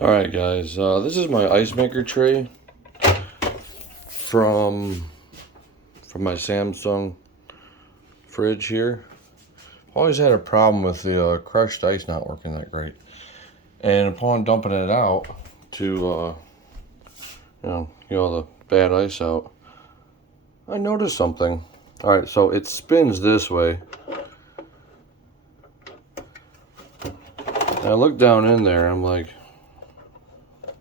Alright guys, this is my ice maker tray from my Samsung fridge here. Always had a problem with the crushed ice not working that great. And upon dumping it out to get all the bad ice out, I noticed something. Alright, so it spins this way. And I look down in there and I'm like,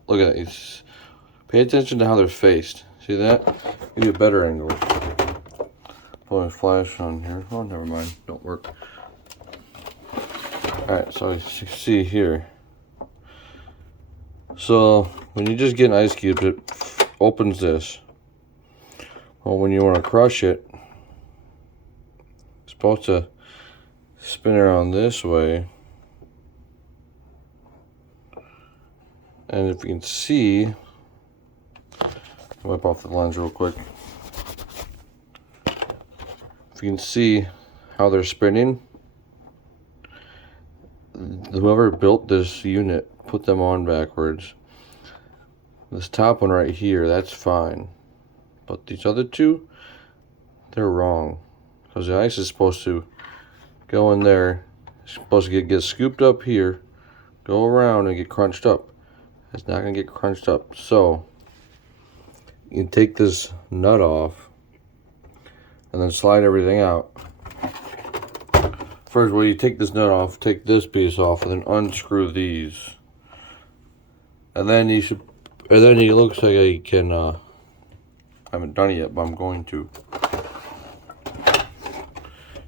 look at it. Pay attention to how they're faced. See that? Give you a better angle. Put my flash on here. Oh, never mind. Don't work. Alright, so you see here. So, when you just get an ice cube, it opens this. Well, when you want to crush it, it's supposed to spin around this way. And if you can see, wipe off the lens real quick. If you can see how they're spinning, whoever built this unit put them on backwards. This top one right here, that's fine. But these other two, they're wrong. Because the ice is supposed to go in there. It's supposed to get scooped up here, go around and get crunched up. It's not going to get crunched up. So, you can take this nut off and then slide everything out. First of all, you take this nut off, take this piece off, and then unscrew these. And then it looks like I can, I haven't done it yet, but I'm going to.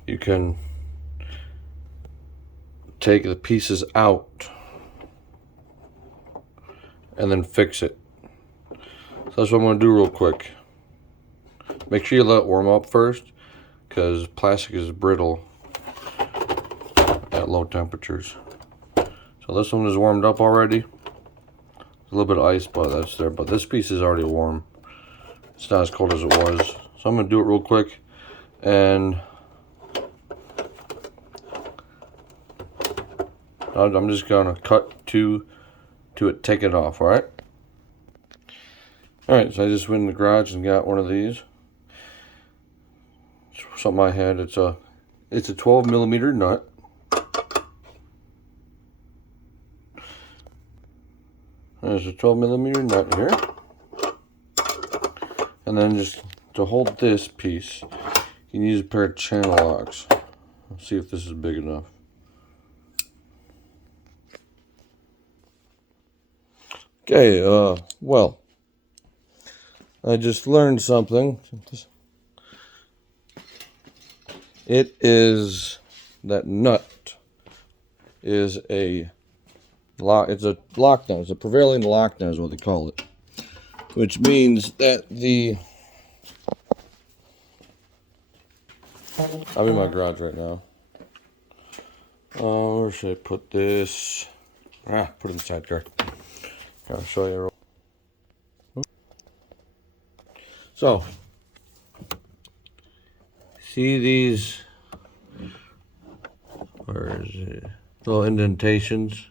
You can take the pieces out and then fix it. So that's what I'm going to do real quick. Make sure you let it warm up first, because plastic is brittle at low temperatures. So this one is warmed up already. A little bit of ice, but that's there. But this piece is already warm. It's not as cold as it was. So I'm going to do it real quick. And I'm just going to cut to it, take it off, alright? Alright, so I just went in the garage and got one of these. Something I had. It's a 12mm nut. There's a 12mm nut here. And then just to hold this piece, you can use a pair of channel locks. Let's see if this is big enough. Okay, well, I just learned something. It is, that nut is a lock, it's a lock nut, it's a prevailing lock nut is what they call it. Which means that I'm in my garage right now. Where should I put this? Put it inside there. I'll show you. So, see these, where is it? Little indentations.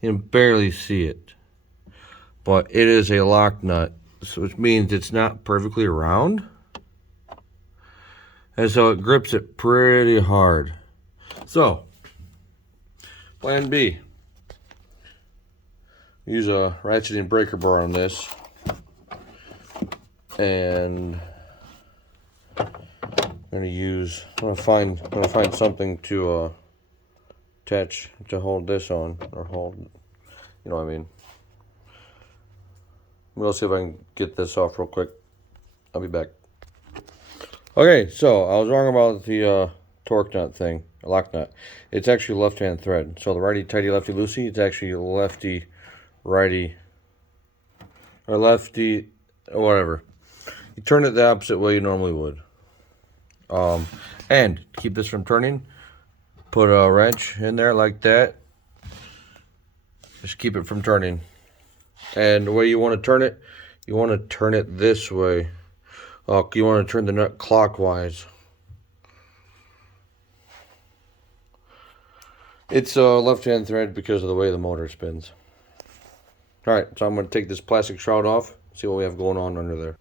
You can barely see it, but it is a lock nut, which means it's not perfectly round, and so it grips it pretty hard. So, plan B. Use a ratcheting breaker bar on this, and I'm gonna find something to attach to hold this on, or hold, you know what I mean. We'll see if I can get this off real quick. I'll be back. Okay, so I was wrong about the torque nut thing, lock nut. It's actually left-hand thread. So the righty tighty, lefty loosey, it's actually lefty righty, or lefty, or whatever. You turn it the opposite way you normally would. And to keep this from turning, put a wrench in there like that. Just keep it from turning. And the way you want to turn it, you want to turn it this way. You want to turn the nut clockwise. It's a left-hand thread because of the way the motor spins. Alright, so I'm going to take this plastic shroud off, see what we have going on under there.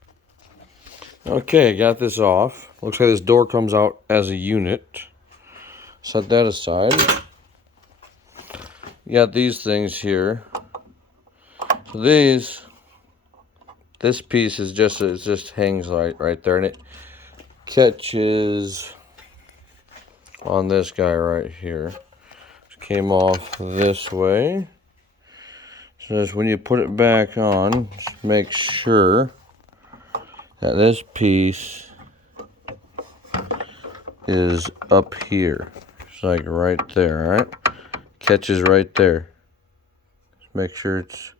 Okay, got this off. Looks like this door comes out as a unit. Set that aside. You got these things here. So this piece is just, it just hangs right there, and it catches on this guy right here. Just came off this way. So just when you put it back on, just make sure that this piece is up here. It's like right there, alright? Catches right there. Just make sure it's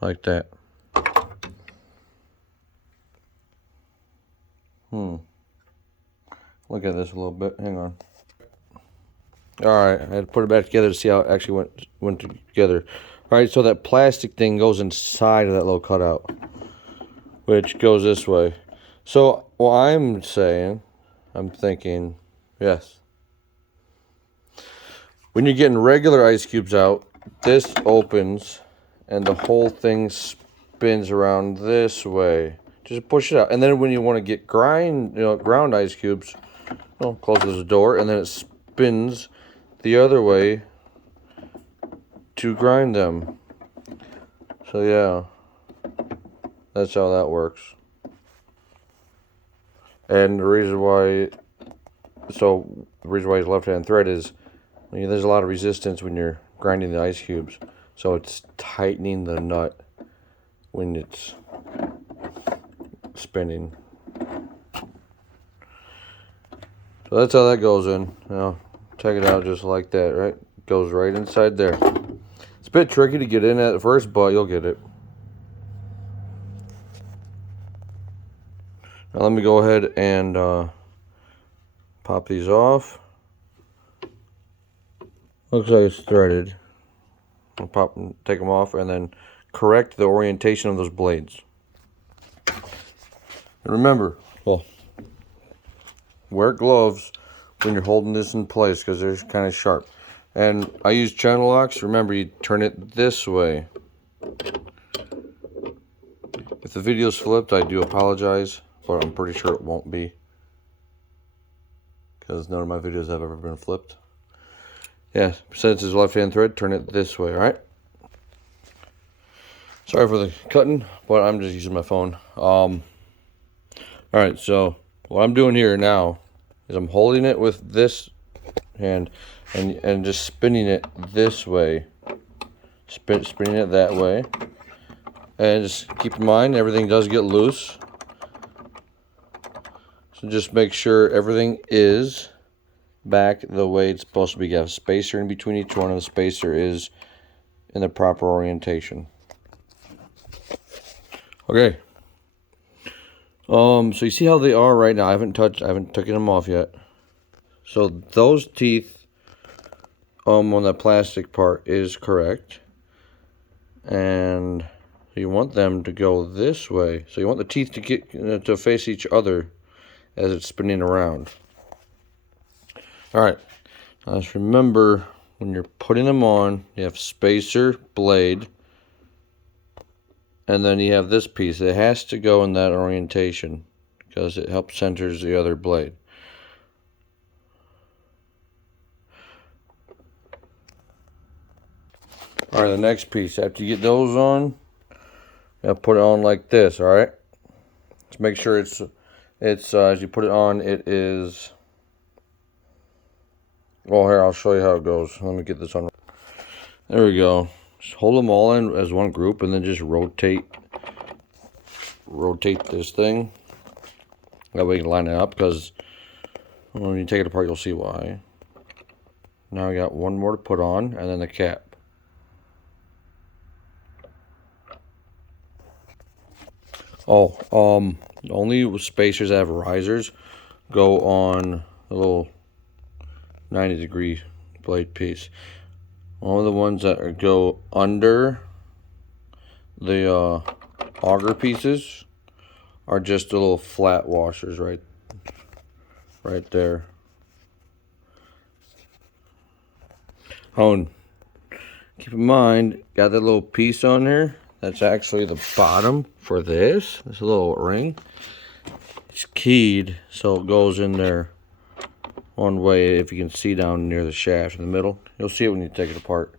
like that. Look at this a little bit. Hang on. Alright, I had to put it back together to see how it actually went together. Alright, so that plastic thing goes inside of that little cutout, which goes this way. So what I'm thinking, yes. When you're getting regular ice cubes out, this opens and the whole thing spins around this way. Just push it out. And then when you want to get ground ice cubes, closes the door and then it spins the other way to grind them. So yeah, that's how that works. And the reason why it's left-hand thread is there's a lot of resistance when you're grinding the ice cubes, so it's tightening the nut when it's spinning. So that's how that goes in. Check it out just like that, right? Goes right inside there. It's a bit tricky to get in at first, but you'll get it. Now let me go ahead and pop these off. Looks like it's threaded. I'll take them off and then correct the orientation of those blades. And remember, wear gloves when you're holding this in place because they're kind of sharp. And I use channel locks. Remember, you turn it this way. If the video's flipped, I do apologize, but I'm pretty sure it won't be, because none of my videos have ever been flipped. Yeah, since it's left-hand thread, turn it this way, alright? Sorry for the cutting, but I'm just using my phone. Alright, so what I'm doing here now is I'm holding it with this hand and just spinning it this way. Spinning it that way. And just keep in mind, everything does get loose. So just make sure everything is back the way it's supposed to be. You have a spacer in between each one, and the spacer is in the proper orientation. Okay. So you see how they are right now. I haven't taken them off yet. So those teeth on the plastic part is correct. And you want them to go this way. So you want the teeth to get to face each other as it's spinning around. Alright, now just remember, when you're putting them on, you have spacer, blade, and then you have this piece. It has to go in that orientation because it helps centers the other blade. Alright, the next piece, after you get those on, you put it on like this, alright? Just make sure it's as you put it on, it is... Well, here, I'll show you how it goes. Let me get this on. There we go. Just hold them all in as one group and then just rotate this thing. That way you can line it up, because when you take it apart, you'll see why. Now I got one more to put on, and then the cap. Only spacers that have risers go on a little 90-degree blade piece. All of the ones that go under the auger pieces are just the little flat washers right there. Oh, Keep in mind, got that little piece on there. That's actually the bottom for this. This little ring. It's keyed, so it goes in there one way. If you can see down near the shaft in the middle, you'll see it when you take it apart.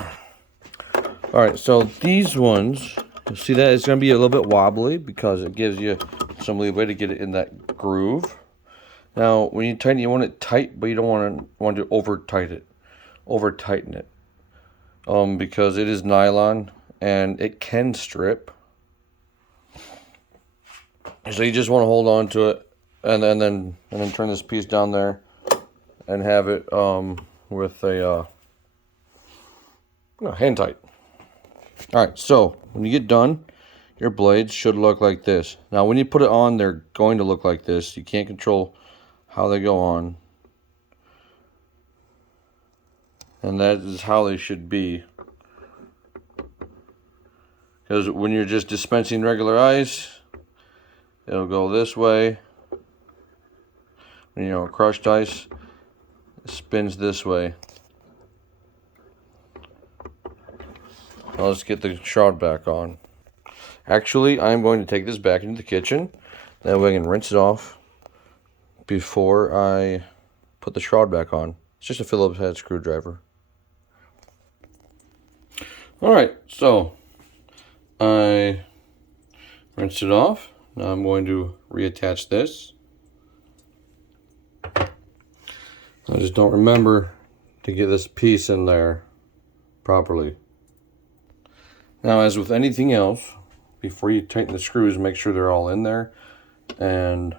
All right, so these ones, you'll see that it's going to be a little bit wobbly because it gives you some leeway to get it in that groove. Now, when you tighten, you want it tight, but you don't want to over tighten it, because it is nylon and it can strip. So you just want to hold on to it, and then turn this piece down there, and have it with a hand tight. All right, so when you get done, your blades should look like this. Now, when you put it on, they're going to look like this. You can't control how they go on, and that is how they should be. Because when you're just dispensing regular ice, it'll go this way. When crushed ice, it spins this way. Now let's get the shroud back on. Actually, I'm going to take this back into the kitchen. That way I can rinse it off before I put the shroud back on. It's just a Phillips head screwdriver. Alright, so I rinsed it off. Now I'm going to reattach this. I just don't remember to get this piece in there properly. Now, as with anything else, before you tighten the screws, make sure they're all in there and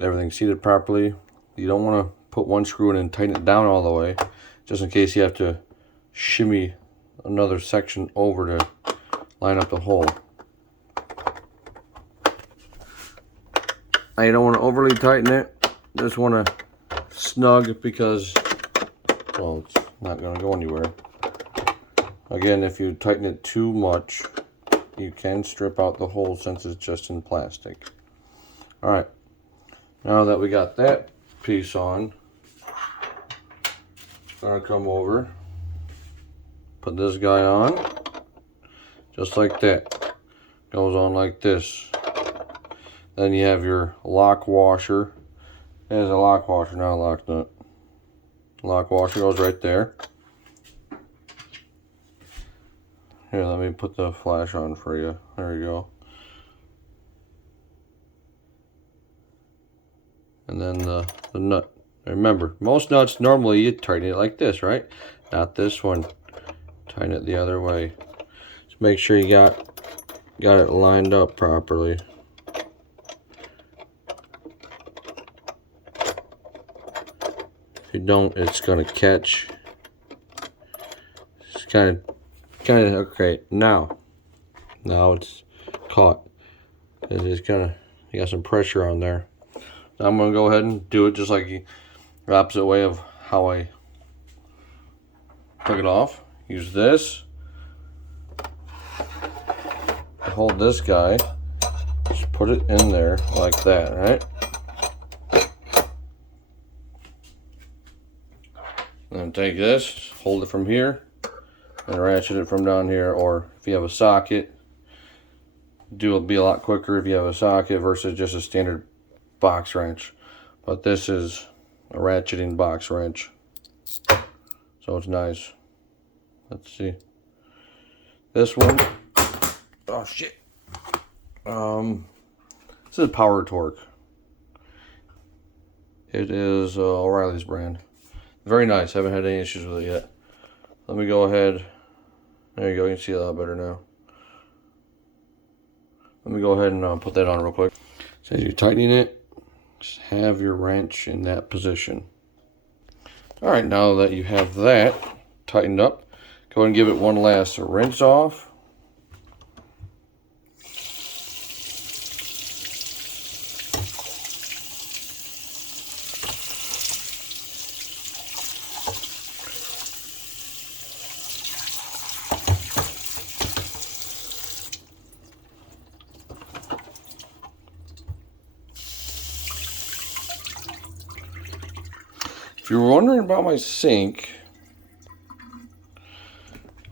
everything's seated properly. You don't want to put one screw in and tighten it down all the way, just in case you have to shimmy another section over to line up the hole. Now, you don't want to overly tighten it. Just want to snug because, well, it's not going to go anywhere. Again, if you tighten it too much, you can strip out the hole since it's just in plastic. All right, now that we got that piece on, I'm gonna come over, put this guy on, just like that. Goes on like this. Then you have your lock washer. There's a lock washer, not a lock nut. Lock washer goes right there. Here, let me put the flash on for you. There you go. And then the nut. Remember, most nuts, normally you tighten it like this, right? Not this one. Tighten it the other way. Just make sure you got it lined up properly. If you don't, it's gonna catch. It's kind of okay. Now it's caught. It's you got some pressure on there. So I'm gonna go ahead and do it just like the opposite way of how I took it off. Use this. Hold this guy. Just put it in there like that, right? Then take this, hold it from here, and ratchet it from down here. Or if you have a socket, it'll be a lot quicker if you have a socket versus just a standard box wrench. But this is a ratcheting box wrench, so it's nice. Let's see. This one, oh shit. This is Power Torque. It is O'Reilly's brand. Very nice. Haven't had any issues with it yet. Let me go ahead. There you go. You can see it a lot better now. Let me go ahead and put that on real quick. So as you're tightening it, just have your wrench in that position. All right, now that you have that tightened up, go ahead and give it one last rinse off. If you're wondering about my sink,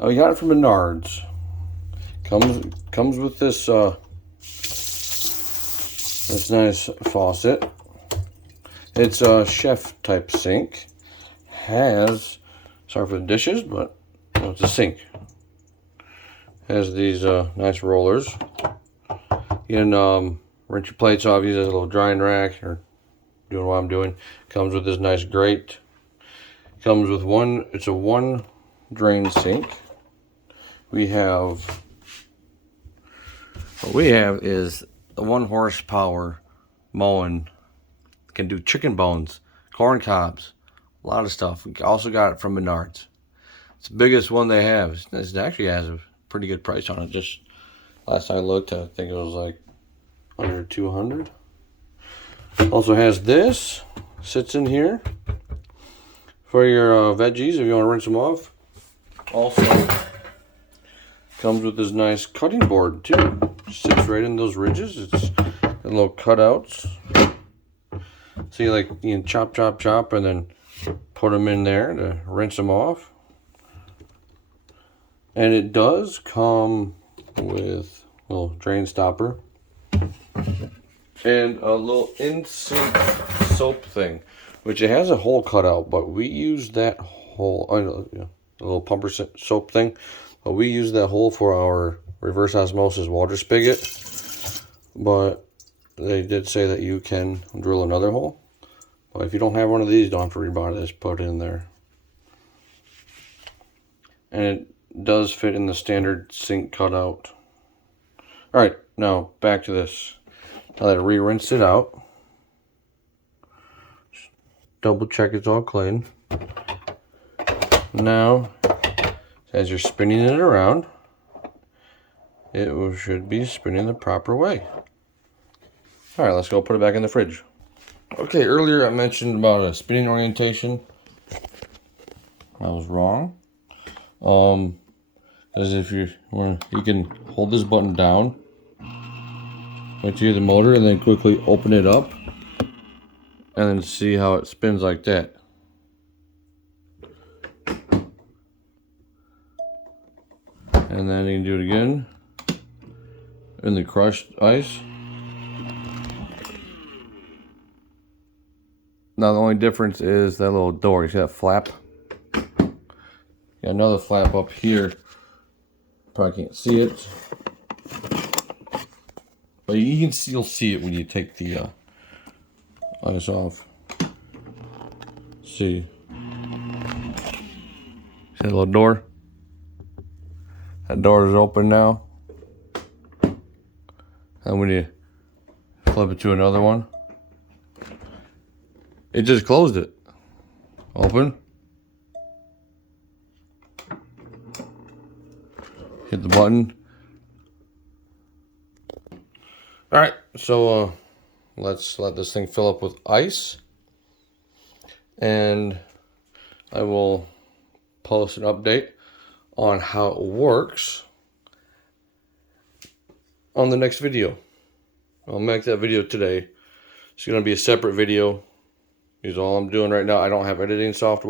We got it from Menards. Comes with this this nice faucet. It's a chef type sink. Has, sorry for the dishes, but it's a sink. Has these nice rollers. You can rinse your plates off. Use as a little drying rack or doing what I'm doing. Comes with this nice grate. Comes with it's a one drain sink. What we have is a 1 horsepower mowing. Can do chicken bones, corn cobs, a lot of stuff. We also got it from Menards. It's the biggest one they have. It actually has a pretty good price on it. Just last I looked, I think it was like under $200. Also has this, sits in here for your veggies if you want to rinse them off. Also comes with this nice cutting board too. Sits right in those ridges. It's got little cutouts. So you can chop, and then put them in there to rinse them off. And it does come with a little drain stopper and a little in-sink soap thing, which it has a hole cut out, but we use that hole, a little pumper soap thing, but we use that hole for our reverse osmosis water spigot. But they did say that you can drill another hole. But if you don't have one of these, you don't have to worry about it. Just put it in there. And it does fit in the standard sink cutout. Alright, now back to this. Now that I re-rinsed it out, just double check it's all clean. Now, as you're spinning it around, it should be spinning the proper way. Alright, let's go put it back in the fridge. Okay, earlier I mentioned about a spinning orientation. I was wrong. Because if you can hold this button down right to the motor and then quickly open it up and then see how it spins like that. And then you can do it again in the crushed ice. Now the only difference is that little door. You see that flap? Got another flap up here. Probably can't see it, but you'll see it when you take the ice off. See that little door? That door is open now. And when you flip it to another one, it just closed it. Open. Hit the button. Alright, so let's let this thing fill up with ice. And I will post an update on how it works on the next video. I'll make that video today. It's going to be a separate video. Is all I'm doing right now. I don't have editing software.